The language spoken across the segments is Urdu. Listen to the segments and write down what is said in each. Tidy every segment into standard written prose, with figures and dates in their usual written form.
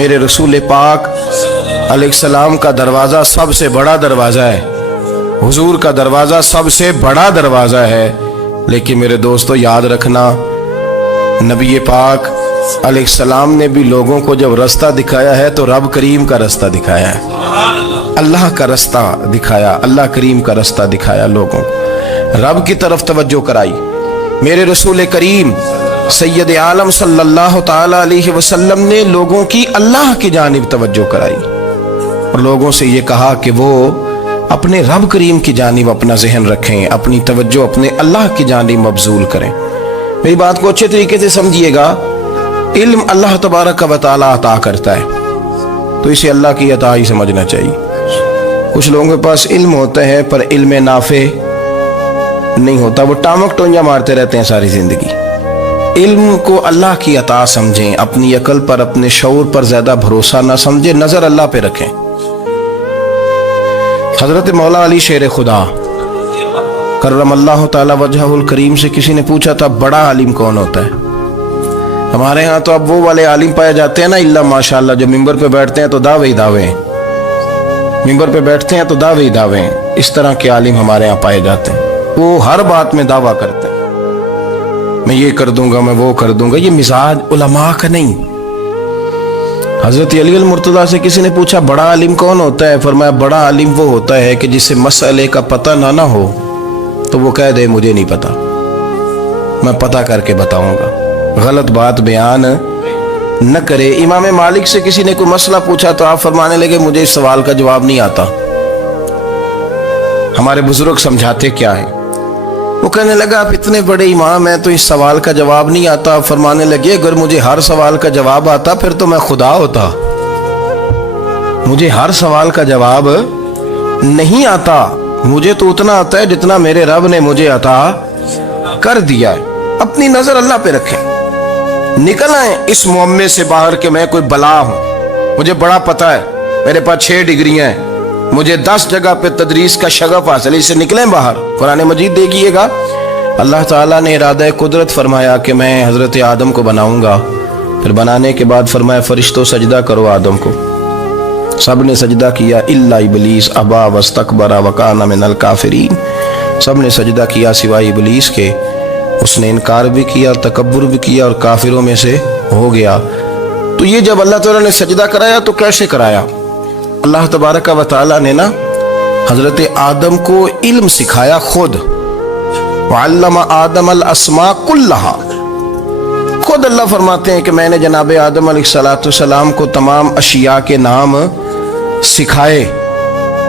میرے رسول پاک علیہ السلام کا دروازہ سب سے بڑا دروازہ ہے، حضور کا دروازہ سب سے بڑا دروازہ ہے، لیکن میرے دوستو یاد رکھنا، نبی پاک علیہ السلام نے بھی لوگوں کو جب رستہ دکھایا ہے تو رب کریم کا رستہ دکھایا ہے، اللہ کا رستہ دکھایا، اللہ کریم کا رستہ دکھایا، لوگوں رب کی طرف توجہ کرائی۔ میرے رسول کریم سید عالم صلی اللہ تعالی علیہ وسلم نے لوگوں کی اللہ کی جانب توجہ کرائی اور لوگوں سے یہ کہا کہ وہ اپنے رب کریم کی جانب اپنا ذہن رکھیں، اپنی توجہ اپنے اللہ کی جانب مبذول کریں۔ میری بات کو اچھے طریقے سے سمجھیے گا، علم اللہ تبارک و تعالی عطا کرتا ہے تو اسے اللہ کی عطا ہی سمجھنا چاہیے۔ کچھ لوگوں کے پاس علم ہوتا ہے پر علم نافع نہیں ہوتا، وہ ٹامک ٹونجا مارتے رہتے ہیں ساری زندگی۔ علم کو اللہ کی عطا سمجھیں، اپنی عقل پر اپنے شعور پر زیادہ بھروسہ نہ سمجھیں، نظر اللہ پہ رکھیں۔ حضرت مولا علی شیر خدا کرم اللہ تعالی وجہہ الکریم سے کسی نے پوچھا تھا بڑا عالم کون ہوتا ہے؟ ہمارے ہاں تو اب وہ والے عالم پائے جاتے ہیں نا، اللہ ماشاءاللہ، جو ممبر پہ بیٹھتے ہیں تو دعوے ہی دعوے ہیں، ممبر پہ بیٹھتے ہیں تو دعوے ہی دعوے ہیں، اس طرح کے عالم ہمارے ہاں پائے جاتے ہیں۔ وہ ہر بات میں دعویٰ کرتے ہیں، میں یہ کر دوں گا، میں وہ کر دوں گا۔ یہ مزاج علماء کا نہیں۔ حضرت علی المرتضیٰ سے کسی نے پوچھا بڑا عالم کون ہوتا ہے؟ فرمایا بڑا عالم وہ ہوتا ہے کہ جسے مسئلے کا پتہ نہ ہو تو وہ کہہ دے مجھے نہیں پتا، میں پتہ کر کے بتاؤں گا، غلط بات بیان نہ کرے۔ امام مالک سے کسی نے کوئی مسئلہ پوچھا تو آپ فرمانے لگے مجھے اس سوال کا جواب نہیں آتا، ہمارے بزرگ سمجھاتے کیا ہے؟ وہ کہنے لگا آپ اتنے بڑے امام ہیں تو اس سوال کا جواب نہیں آتا۔ فرمانے لگے اگر مجھے ہر سوال کا جواب آتا پھر تو میں خدا ہوتا، مجھے ہر سوال کا جواب نہیں آتا، مجھے تو اتنا آتا ہے جتنا میرے رب نے مجھے عطا کر دیا ہے۔ اپنی نظر اللہ پہ رکھیں، نکل آئیں اس معمے سے باہر کہ میں کوئی بلا ہوں، مجھے بڑا پتہ ہے، میرے پاس 6 ڈگریاں ہیں، مجھے 10 جگہ پہ تدریس کا شغف حاصل ہے، اس سے نکلیں باہر۔ قرآن مجید دیکھیے گا، اللہ تعالیٰ نے ارادہ قدرت فرمایا کہ میں حضرت آدم کو بناؤں گا، پھر بنانے کے بعد فرمایا فرشتوں سجدہ کرو آدم کو، سب نے سجدہ کیا الا ابلیس ابا واستکبر وکان من الکافرین، سب نے سجدہ کیا سوائے ابلیس کے، اس نے انکار بھی کیا، تکبر بھی کیا اور کافروں میں سے ہو گیا۔ تو یہ جب اللہ تعالیٰ نے سجدہ کرایا تو کیسے کرایا؟ اللہ تبارک و تعالیٰ نے نا حضرت آدم کو علم سکھایا خود، وعلم آدم الاسماء کلہا، خود اللہ فرماتے ہیں کہ میں نے جناب آدم علیہ السلام کو تمام اشیاء کے نام سکھائے،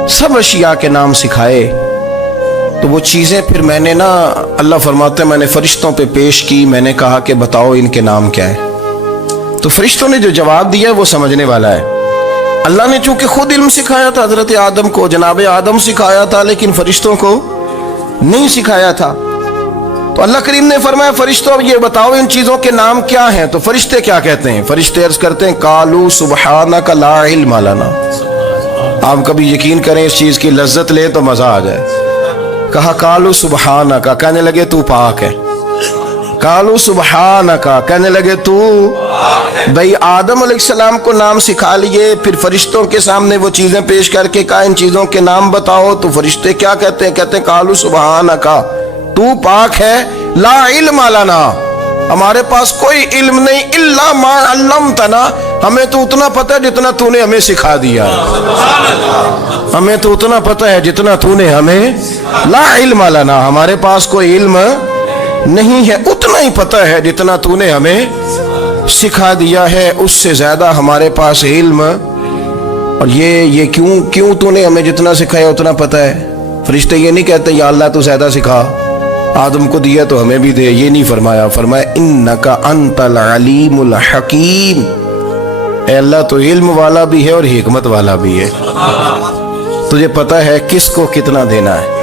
سب اشیاء کے نام سکھائے۔ تو وہ چیزیں پھر میں نے نا، اللہ فرماتے ہیں میں نے فرشتوں پہ پیش کی، میں نے کہا کہ بتاؤ ان کے نام کیا ہے، تو فرشتوں نے جو جواب دیا وہ سمجھنے والا ہے۔ اللہ نے چونکہ خود علم سکھایا تھا حضرت آدم کو، جناب آدم سکھایا تھا، لیکن فرشتوں کو نہیں سکھایا تھا۔ تو اللہ کریم نے فرمایا فرشتوں یہ بتاؤ ان چیزوں کے نام کیا ہیں؟ تو فرشتے کیا کہتے ہیں؟ فرشتے عرض کرتے ہیں قالوا سبحانک لا علم لنا۔ آپ کبھی یقین کریں اس چیز کی لذت لے تو مزہ آ جائے۔ کہا قالوا سبحانک، کہنے لگے تو پاک ہے، قالوا سبحانک، کہنے لگے تو بھئی آدم علیہ السلام کو نام سکھا لیے، پھر فرشتوں کے سامنے وہ چیزیں پیش کر کے کہا ان چیزوں کے نام بتاؤ، تو فرشتے کیا کہتے ہیں؟ کہتے ہیں قالوا سبحانک، تو پاک ہے، لا علم لنا، ہمارے پاس کوئی علم نہیں، الا ما علمتنا، ہمیں تو اتنا پتہ ہے جتنا تو نے ہمیں سکھا دیا، ہمیں تو اتنا پتہ ہے جتنا تو نے ہمیں، لا علم لنا، ہمارے پاس کوئی علم نہیں ہے، اتنا ہی پتہ ہے جتنا تو نے ہمیں سکھا دیا ہے، اس سے زیادہ ہمارے پاس علم۔ اور یہ کیوں تو نے ہمیں جتنا سکھایا اتنا پتہ ہے؟ فرشتے یہ نہیں کہتے یا اللہ تو زیادہ سکھا، آدم کو دیا تو ہمیں بھی دے، یہ نہیں فرمایا، فرمایا انک انت العلیم الحکیم، اے اللہ تو علم والا بھی ہے اور حکمت والا بھی ہے، تجھے پتہ ہے کس کو کتنا دینا ہے،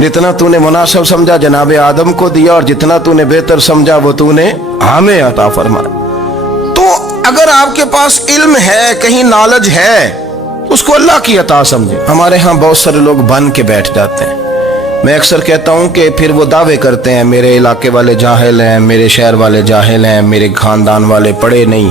جتنا تو نے مناسب سمجھا جناب آدم کو دیا، اور جتنا تو نے بہتر سمجھا وہ تو نے ہمیں عطا فرمایا۔ تو اگر آپ کے پاس علم ہے، کہیں نالج ہے، اس کو اللہ کی عطا سمجھے۔ ہمارے ہاں بہت سارے لوگ بن کے بیٹھ جاتے ہیں، میں اکثر کہتا ہوں کہ پھر وہ دعوے کرتے ہیں میرے علاقے والے جاہل ہیں، میرے شہر والے جاہل ہیں، میرے خاندان والے پڑھے نہیں،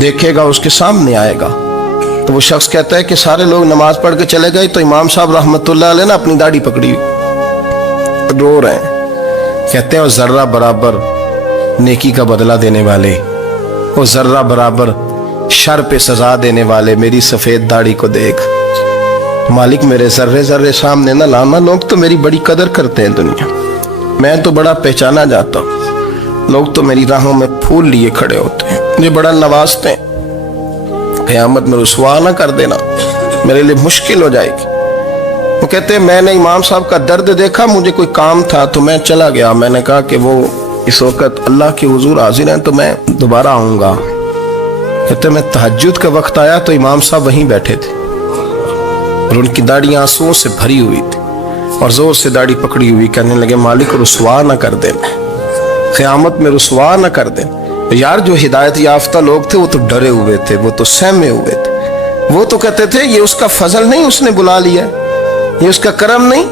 دیکھے گا اس کے سامنے آئے گا. تو وہ شخص کہتا ہے کہ سارے لوگ نماز پڑھ کے چلے گئے تو امام صاحب رحمۃ اللہ علیہ نے اپنی داڑھی پکڑی رو رہے ہیں. کہتے ہیں وہ ذرہ برابر نیکی کا بدلہ دینے والے, وہ ذرہ برابر شر پہ سزا دینے والے میری سفید داڑھی کو دیکھ. مالک میرے ذرے ذرے سامنے نہ لانا, لوگ تو میری بڑی قدر کرتے ہیں دنیا, میں تو بڑا پہچانا جاتا ہوں, لوگ تو میری راہوں میں پھول لیے کھڑے ہوتے ہیں, مجھے بڑا نوازتے ہیں. قیامت میں رسوا نہ کر دینا, میرے لیے مشکل ہو جائے گی. وہ کہتے ہیں میں نے امام صاحب کا درد دیکھا, مجھے کوئی کام تھا تو میں چلا گیا. میں نے کہا کہ وہ اس وقت اللہ کے حضور حاضر ہیں تو میں دوبارہ آؤں گا. کہتے ہیں میں تہجد کا وقت آیا تو امام صاحب وہیں بیٹھے تھے اور ان کی داڑھی آنسوؤں سے بھری ہوئی تھی اور زور سے داڑھی پکڑی ہوئی. کہنے لگے مالک رسوا نہ کر دینا, قیامت میں رسوا نہ کر دینا. یار جو ہدایت یافتہ لوگ تھے وہ تو ڈرے ہوئے تھے, وہ تو سہمے ہوئے تھے, وہ تو کہتے تھے یہ اس کا فضل نہیں, اس نے بلا لیا, یہ اس کا کرم نہیں.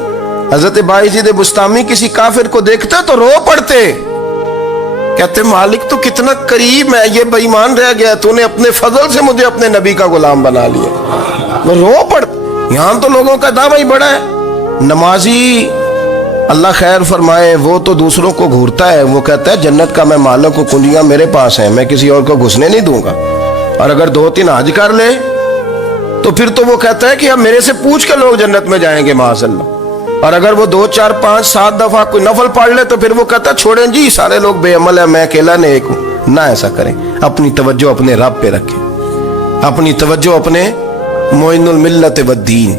حضرت بایزید بستامی کسی کافر کو دیکھتے تو رو پڑتے, کہتے مالک تو کتنا قریب ہے, یہ بے ایمان رہ گیا, تو نے اپنے فضل سے مجھے اپنے نبی کا غلام بنا لیا. وہ رو پڑتے. یہاں تو لوگوں کا دعویٰ ہی بڑا ہے. نمازی اللہ خیر فرمائے وہ تو دوسروں کو گھورتا ہے, وہ کہتا ہے جنت کا میں مالک ہوں, کنجیاں میرے پاس ہیں, میں کسی اور کو گھسنے نہیں دوں گا. اور اگر 2-3 حج کر لے تو پھر تو وہ کہتا ہے کہ اب میرے سے پوچھ کے لوگ جنت میں جائیں گے معاذ اللہ. اور اگر وہ 2 4 5 7 دفعہ کوئی نفل پڑھ لے تو پھر وہ کہتا ہے چھوڑیں جی سارے لوگ بے عمل ہیں, میں اکیلا نیک ہوں. نہ ایسا کریں, اپنی توجہ اپنے رب پہ رکھیں, اپنی توجہ اپنے معین الملت والدین,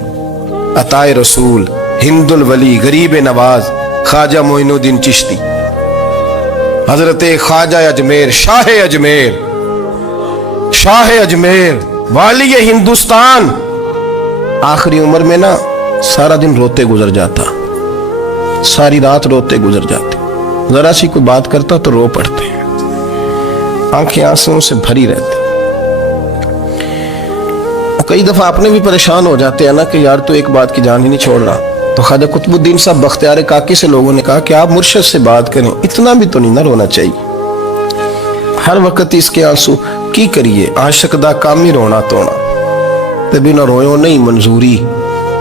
عطائے رسول, ہند الولی, غریب نواز, خواجہ معین الدین چشتی, حضرت خواجہ اجمیر, شاہ اجمیر, شاہ اجمیر, والی ہندوستان. آخری عمر میں نا سارا دن روتے گزر جاتا, ساری رات روتے گزر جاتے, ذرا سی کوئی بات کرتا تو رو پڑتے, آنکھیں آنسوں سے بھری رہتی. کئی دفعہ اپنے بھی پریشان ہو جاتے ہیں نا کہ یار تو ایک بات کی جان ہی نہیں چھوڑ رہا. تو خواجہ قطب الدین صاحب بختیار کاکی سے لوگوں نے کہا کہ آپ مرشد سے بات کریں, اتنا بھی تو نہیں نہ رونا چاہیے, ہر وقت اس کے آنسو کی کریے. عاشق دا کام ہی رونا تونا, تے بنا رویوں نہیں منظوری.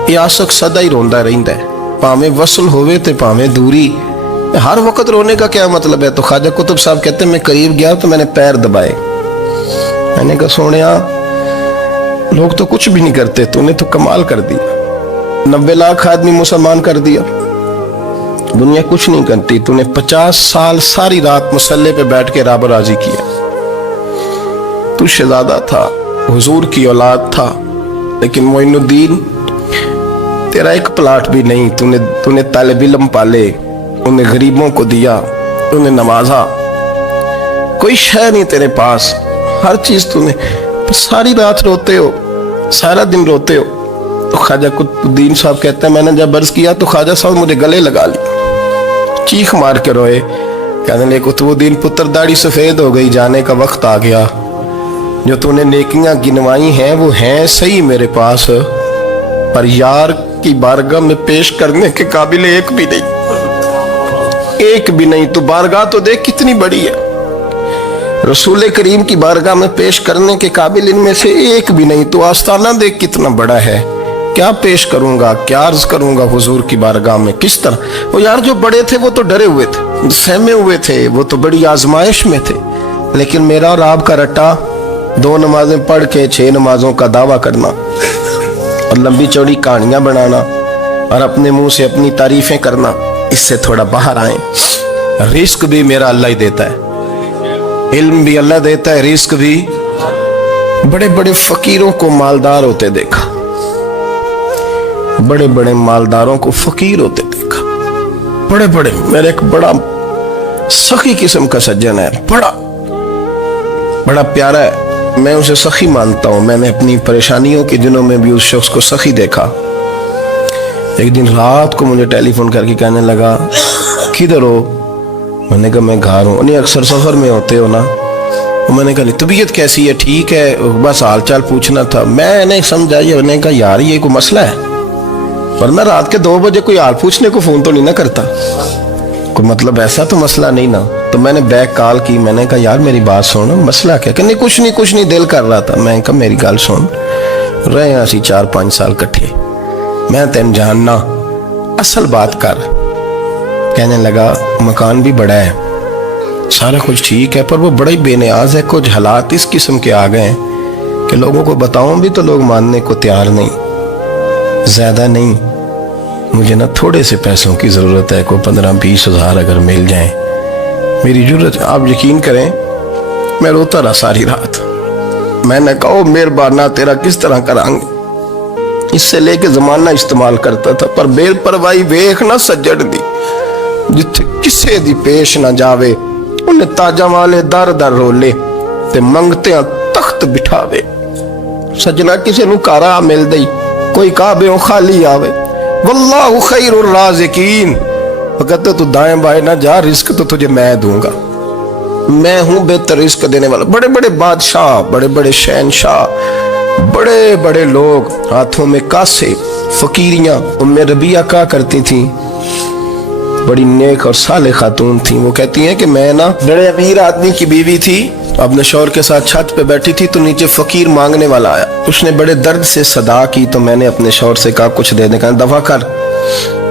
یہ عاشق سدا ہی روندا رہندا ہے, پاویں وصل ہوئے تے پاویں دوری. ہر وقت رونے کا کیا مطلب ہے؟ تو خواجہ قطب صاحب کہتے ہیں میں قریب گیا تو میں نے پیر دبائے, میں نے کہا سونیا لوگ تو کچھ بھی نہیں کرتے, تو نے تو کمال کر دیا. 90 لاکھ آدمی مسلمان کر دیا, دنیا کچھ نہیں کرتی. تو نے 50 سال ساری رات مسلح پہ بیٹھ کے رب راضی کیا. تو شہزادہ تھا, حضور کی اولاد تھا, لیکن معین الدین تیرا ایک پلاٹ بھی نہیں. تو نے طالب علم پالے, انہیں غریبوں کو دیا, انہیں نوازا, کوئی شے نہیں تیرے پاس, ہر چیز تو نے. ساری رات روتے ہو, سارا دن روتے ہو. تو خواجہ قطب الدین صاحب کہتے ہیں میں نے جب عرض کیا تو خواجہ صاحب مجھے گلے لگا لی, چیخ مار کے روئے. کہنے لگے قطب الدین پتر داڑھی سفید ہو گئی, جانے کا وقت آ گیا. جو تو نے نیکیاں گنوائی ہیں وہ ہیں صحیح میرے پاس, پر یار کی بارگاہ میں پیش کرنے کے قابل ایک بھی نہیں, ایک بھی نہیں. تو بارگاہ تو دیکھ کتنی بڑی ہے, رسول کریم کی بارگاہ میں پیش کرنے کے قابل ان میں سے ایک بھی نہیں. تو آستانہ دیکھ کتنا بڑا ہے, کیا پیش کروں گا, کیا عرض کروں گا حضور کی بارگاہ میں, کس طرح. وہ یار جو بڑے تھے وہ تو ڈرے ہوئے تھے, سہمے ہوئے تھے, وہ تو بڑی آزمائش میں تھے. لیکن میرا اور آپ کا رٹا 2 نمازیں پڑھ کے 6 نمازوں کا دعویٰ کرنا اور لمبی چوڑی کہانیاں بنانا اور اپنے منہ سے اپنی تعریفیں کرنا, اس سے تھوڑا باہر آئیں. رزق بھی میرا اللہ ہی دیتا ہے, علم بھی اللہ دیتا ہے, رزق بھی. بڑے بڑے فقیروں کو مالدار ہوتے دیکھا, بڑے بڑے مالداروں کو فقیر ہوتے دیکھا. بڑے بڑے, میرے ایک بڑا سخی قسم کا سجن ہے, بڑا پیارا ہے, میں اسے سخی مانتا ہوں. میں نے اپنی پریشانیوں کے دنوں میں بھی اس شخص کو سخی دیکھا. ایک دن رات کو مجھے ٹیلی فون کر کے کہنے لگا کدھر ہو؟ میں نے کہا میں گھر ہوں. نہیں اکثر سفر میں ہوتے ہو نا؟ میں نے کہا طبیعت کیسی ہے؟ ٹھیک ہے, بس حال چال پوچھنا تھا. میں نے سمجھائی, میں نے کہا یار یہ کوئی مسئلہ ہے, ورنہ رات کے 2 بجے کوئی حال پوچھنے کو فون تو نہیں نہ کرتا, کوئی مطلب ایسا تو مسئلہ نہیں نا. تو میں نے بیک کال کی, میں نے کہا یار میری بات سن, مسئلہ کیا؟ کہ نہیں کچھ نہیں دل کر رہا تھا. میں کہا میری گل سن, رہے اسی 4-5 سال کٹھے, میں تین جاننا, اصل بات کر. کہنے لگا مکان بھی بڑا ہے, سارا کچھ ٹھیک ہے, پر وہ بڑا ہی بے نیاز ہے. کچھ حالات اس قسم کے آ گئے ہیں کہ لوگوں کو بتاؤں بھی تو لوگ ماننے کو تیار نہیں. زیادہ نہیں, مجھے نا تھوڑے سے پیسوں کی ضرورت ہے, کوئی 15-20 ہزار اگر مل جائیں, میری ضرورت. آپ یقین کریں میں روتا رہا ساری رات. میں نے کہا مہربانہ تیرا کس طرح کرانگے, اس سے لے کے زمانہ استعمال کرتا تھا, پر بے پرواہی ویکھ نہ سجڑ دی, جتھے کسے دی پیش نہ جاوے انہیں تاجاں والے در در رولے تے منگتیاں تخت بٹھاوے. سجنا کسے نو کارا مل دئی, کوئی کعبے خالی آوے. واللہ خیر الرازقین, وہ کہتے تو دائیں بائیں نہ جا, رزق تو تجھے میں دوں گا, میں ہوں بہتر رزق دینے والا. بڑے بڑے بادشاہ, بڑے بڑے شہنشاہ, بڑے بڑے لوگ, ہاتھوں میں کاسے, فقیریاں. ام ربیہ کہا کرتی تھیں, بڑی نیک اور صالح خاتون تھیں. وہ کہتی ہیں کہ میں نا بڑے امیر آدمی کی بیوی تھی, اپنے شوہر کے ساتھ چھت پہ بیٹھی تھی تو نیچے فقیر مانگنے والا آیا. اس نے بڑے درد سے صدا کی تو میں نے اپنے شوہر سے کہا کچھ دے دیں. کہا دفع کر,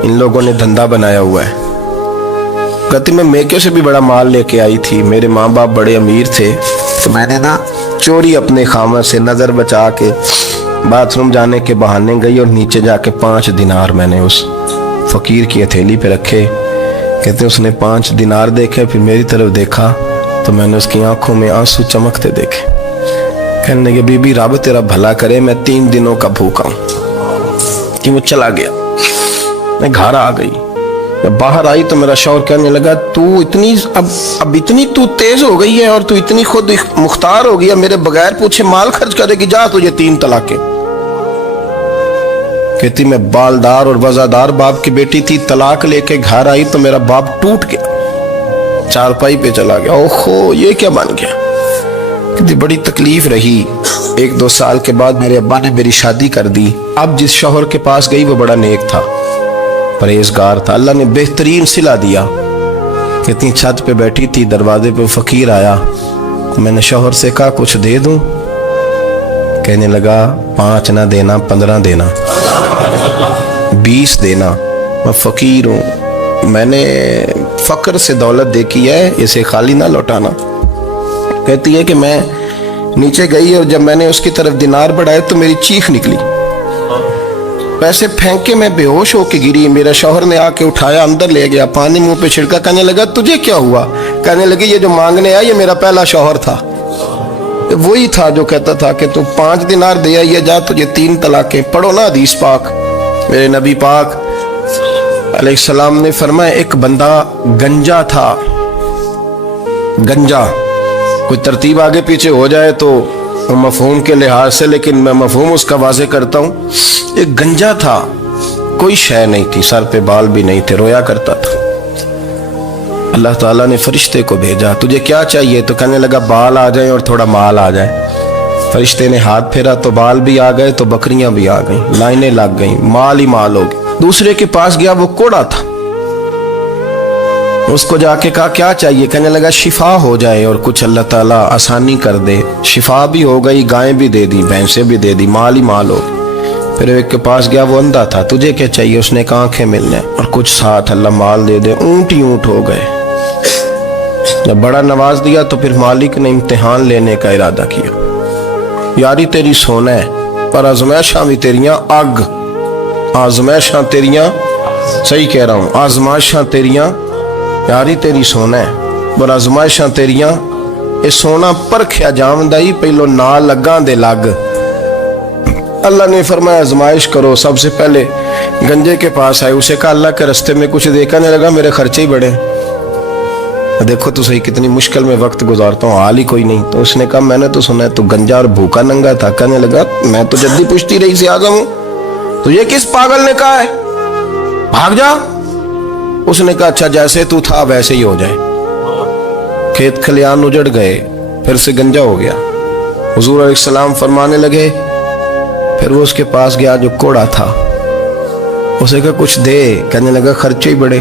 ان لوگوں نے دھندا بنایا ہوا ہے. کہتی میں میکے سے بھی بڑا مال لے کے آئی تھی, میرے ماں باپ بڑے امیر تھے, تو میں نے نا چوری اپنے خامہ سے نظر بچا کے باتھ روم جانے کے بہانے گئی اور نیچے جا کے 5 دینار میں نے اس فقیر کی ہتھیلی پہ رکھے. کہتے اس نے 5 دینار دیکھے, پھر میری طرف دیکھا تو میں نے اس کی آنکھوں میں آنسو چمکتے دیکھے. کہنے لگے بی بی رب تیرا بھلا کرے, میں 3 دنوں کا بھوکا ہوں. کہ وہ چلا گیا. میں گھر آ گئی, میں باہر آئی تو میرا شوہر کہنے لگا تو اتنی اب اتنی تو تیز ہو گئی ہے اور تو اتنی خود مختار ہو گئی ہے, میرے بغیر پوچھے مال خرچ کرے گی, جا تجھے 3 طلاقیں. کہتی میں بالدار اور وزادار باپ کی بیٹی تھی, طلاق لے کے گھر آئی تو میرا باپ ٹوٹ گیا, چارپائی پہ چلا گیا. اوہو یہ کیا بن گیا. کہتی بڑی تکلیف رہی. 1-2 سال کے بعد میرے ابا نے میری شادی کر دی. اب جس شوہر کے پاس گئی وہ بڑا نیک تھا, پرہیزگار تھا, اللہ نے بہترین صلہ دیا. کہتی چھت پہ بیٹھی تھی, دروازے پہ فقیر آیا, میں نے شوہر سے کہا کچھ دے دوں. کہنے لگا 5 نہ دینا, 15 دینا, 20 دینا, میں فقیر ہوں, میں نے فقر سے دولت دیکھی ہے, اسے خالی نہ لوٹانا. کہتی ہے کہ میں نیچے گئی اور جب میں نے اس کی طرف دینار بڑھائے تو میری چیخ نکلی, پیسے پھینک کے میں بے ہوش ہو کے گری. میرا شوہر نے آ کے اٹھایا, اندر لے گیا, پانی منہ پہ چھڑکا. کہنے لگا تجھے کیا ہوا؟ کہنے لگی یہ جو مانگنے آیا یہ میرا پہلا شوہر تھا, وہی تھا جو کہتا تھا کہ تو 5 دینار دے آئیے, جا تجھے 3 طلاقیں. پڑھو نا حدیث پاک. میرے نبی پاک علیہ السلام نے فرمایا ایک بندہ گنجا تھا. گنجا کوئی ترتیب آگے پیچھے ہو جائے تو مفہوم کے لحاظ سے, لیکن میں مفہوم اس کا واضح کرتا ہوں. ایک گنجا تھا, کوئی شے نہیں تھی, سر پہ بال بھی نہیں تھے, رویا کرتا تھا. اللہ تعالیٰ نے فرشتے کو بھیجا, تجھے کیا چاہیے؟ تو کہنے لگا بال آ جائیں اور تھوڑا مال آ جائے. فرشتے نے ہاتھ پھیرا تو بال بھی آ گئے, تو بکریاں بھی آ گئیں, لائنیں لگ گئیں, مال ہی مال ہو گئے. دوسرے کے پاس گیا, وہ کوڑا تھا, اس کو جا کے کہا کیا چاہیے؟ کہنے لگا شفا ہو جائے اور کچھ اللہ تعالیٰ آسانی کر دے. شفا بھی ہو گئی, گائیں بھی دے دی, بھینسیں بھی دے دی, مال ہی مال ہو گئے. پھر ایک کے پاس گیا, وہ اندھا تھا, تجھے کیا چاہیے؟ اس نے کہا آنکھیں مل جائیں اور کچھ ساتھ اللہ مال دے دے. اونٹ ہی اونٹ ہو گئے. جب بڑا نواز دیا تو پھر مالک نے امتحان لینے کا ارادہ کیا. یاری تیری سونا ہے پر آزمائشاں بھی تیریاں اگ, آزمائشاں تیریاں, صحیح کہہ رہا ہوں, آزمائشاں تیریاں, یاری تیری سونا ہے پر آزمائشاں تیریاں. یہ سونا پرکھیا جامدائی, پہلو نہ لگاں دے لگ. اللہ نے فرمایا آزمائش کرو. سب سے پہلے گنجے کے پاس آئے, اسے کہا اللہ کے رستے میں کچھ دیکھا نہیں لگا, میرے خرچے ہی بڑے, دیکھو تو صحیح کتنی مشکل میں وقت گزارتا ہوں, حال ہی کوئی نہیں. تو اس نے کہا میں نے تو سنا ہے تو گنجا اور بھوکا ننگا تھا. کہنے لگا میں تو جدی پوچھتی رہی سے اعظم ہوں, تو یہ کس پاگل نے کہا ہے بھاگ جا؟ اس نے کہا اچھا جیسے تو تھا ویسے ہی ہو جائے. کھیت کھلیان اجڑ گئے, پھر سے گنجا ہو گیا. حضور علیہ السلام فرمانے لگے, پھر وہ اس کے پاس گیا جو کوڑا تھا, اسے کہا کچھ دے. کہنے لگا خرچے ہی بڑے.